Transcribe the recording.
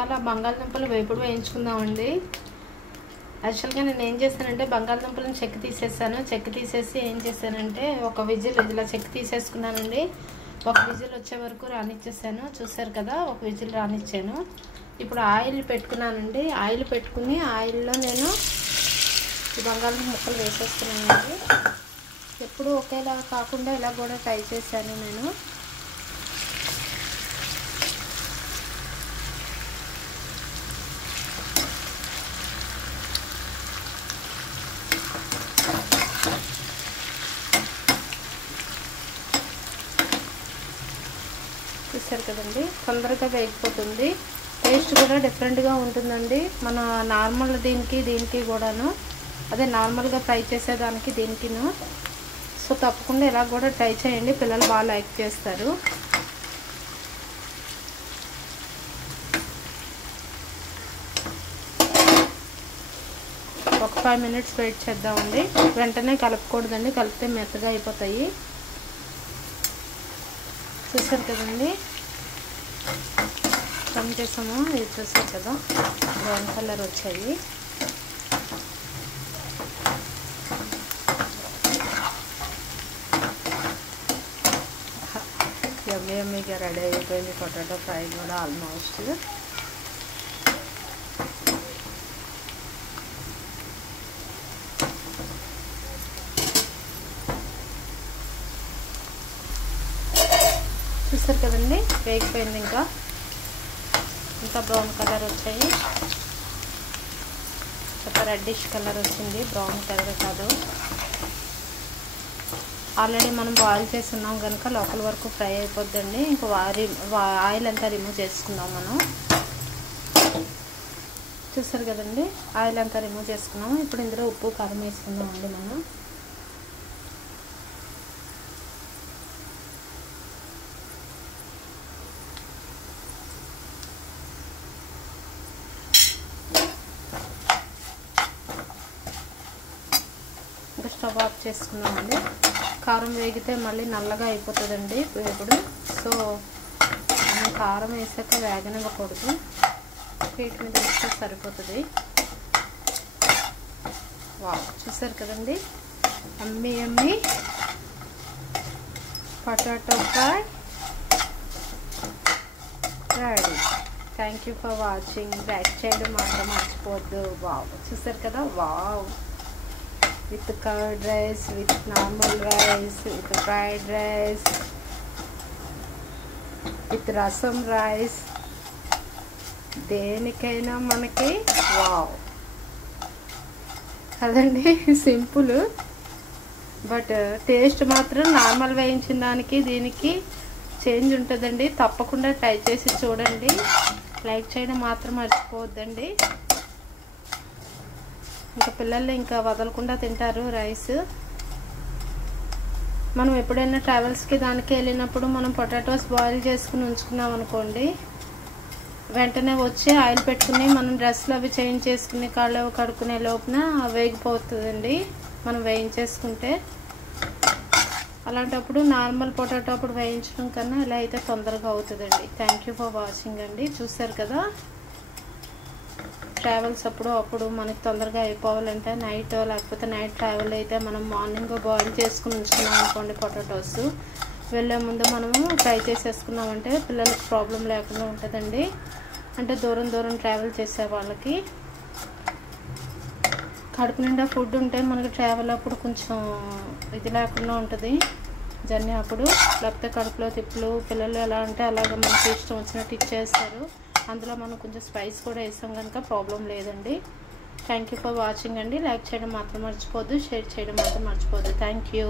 అలా బంగాళదుంపలు వేపుడు వేయించుకుందామండి. యాక్చువల్గా నేను ఏం చేశానంటే బంగాళదుంపలను చెక్కు తీసేసాను. చెక్కు తీసేసి ఏం చేశానంటే ఒక విజిల్ ఇలా చెక్కు తీసేసుకున్నానండి. ఒక విజిల్ వచ్చే వరకు రానిచ్చేసాను. చూసారు కదా, ఒక విజిల్ రానిచ్చాను. ఇప్పుడు ఆయిల్ పెట్టుకున్నానండి. ఆయిల్ పెట్టుకుని ఆయిల్లో నేను ఈ బంగాళదుంప ముక్కలు వేసేస్తున్నానండి. ఎప్పుడు ఒకేలా కాకుండా ఇలా కూడా ట్రై చేశాను నేను. చూసారు కదండి, తొందరగా వేగిపోతుంది. టేస్ట్ కూడా డిఫరెంట్గా ఉంటుందండి మన నార్మల్ దీనికి కూడాను. అదే నార్మల్గా ఫ్రై చేసేదానికి దీనికిను. సో తప్పకుండా ఇలా కూడా ట్రై చేయండి, పిల్లలు బాగా లైక్ చేస్తారు. ఒక 5 మినిట్స్ వెయిట్ చేద్దామండి. వెంటనే కలపకూడదండి, కలిపితే మెత్తగా అయిపోతాయి. చూసారు కదండి, ఫ్రై చేసాము. ఇది చూసారు కదా, బ్రౌన్ కలర్ వచ్చాయి. యమ్మీగా రెడీ అయిపోయింది పొటాటో ఫ్రై కూడా ఆల్మోస్ట్. చూసారు కదండి, వేగిపోయింది. ఇంకా బ్రౌన్ కలర్ వచ్చాయి. ఒక రెడ్డిష్ కలర్ వచ్చింది, బ్రౌన్ కలర్ కాదు. ఆల్రెడీ మనం బాయిల్ చేస్తున్నాం కనుక లోపల వరకు ఫ్రై అయిపోద్దండి. ఇంకా ఆయిల్ అంతా రిమూవ్ చేసుకుందాం మనం. చూసారు కదండి, ఆయిల్ అంతా రిమూవ్ చేసుకున్నాము. ఇప్పుడు ఇందులో ఉప్పు కారం వేసుకుందామండి మనం. స్టవ్ ఆఫ్ చేసుకున్నామండి. కారం వేగితే మళ్ళీ నల్లగా అయిపోతుందండి వేపుడు. సో మనం కారం వేసాక వేగనివ్వకూడదు, హీట్ మీద వేస్తే సరిపోతుంది. వావ్, చూసారు కదండి, yummy potato fry ready. Thank you for watching. Like చేయడం మాత్రం మర్చిపోవద్దు. వావ్, చూసారు కదా, wow. With curd rice, with normal rice, with fried rice, with rasam rice, దేనికైనా మనకి వావ్ కదండి. సింపుల్, బట్ టేస్ట్ మాత్రం నార్మల్ వేయించిన దానికి దీనికి చేంజ్ ఉంటుందండి. తప్పకుండా ట్రై చేసి చూడండి. లైక్ చేయడం మాత్రం మర్చిపోవద్దండి. ఇంకా పిల్లలు ఇంకా వదలకుండా తింటారు రైస్. మనం ఎప్పుడైనా ట్రావెల్స్కి దానికి వెళ్ళినప్పుడు మనం పొటాటోస్ బాయిల్ చేసుకుని ఉంచుకున్నాం అనుకోండి, వెంటనే వచ్చి ఆయిల్ పెట్టుకుని మనం డ్రెస్లు అవి చేంజ్ చేసుకుని కాళ్ళు అవి కడుక్కునే లోపున వేగిపోతుందండి మనం వేయించేసుకుంటే. అలాంటప్పుడు నార్మల్ పొటాటో అప్పుడు వేయించడం కన్నా ఇలా అయితే తొందరగా అవుతుందండి. థ్యాంక్ యూ ఫర్ వాచింగ్ అండి. చూసారు కదా, ట్రావెల్స్ అప్పుడు మనకి తొందరగా అయిపోవాలంటే నైట్, లేకపోతే నైట్ ట్రావెల్ అయితే మనం మార్నింగ్ బాయిల్ చేసుకుని ఉంచుకున్నాం అనుకోండి పొటాటోస్, వెళ్ళే ముందు మనము ఫ్రై చేసేసుకున్నామంటే పిల్లలకి ప్రాబ్లం లేకుండా ఉంటుందండి. అంటే దూరం ట్రావెల్ చేసే వాళ్ళకి కడుపు నిండా ఫుడ్ ఉంటే మనకి ట్రావెల్ అప్పుడు కొంచెం ఇది లేకుండా ఉంటుంది జర్నీ అప్పుడు. లేకపోతే కడుపులో తిప్పులు, పిల్లలు ఎలా అంటే అలాగే మనకి ఇష్టం వచ్చినట్టు ఇచ్చేస్తారు. అందులో మనం కొంచెం స్పైస్ కూడా వేసాం కనుక ప్రాబ్లం లేదండి. థ్యాంక్ యూ ఫర్ వాచింగ్ అండి. లైక్ చేయడం మాత్రం మర్చిపోద్దు, షేర్ చేయడం మాత్రం మర్చిపోద్దు. Thank you.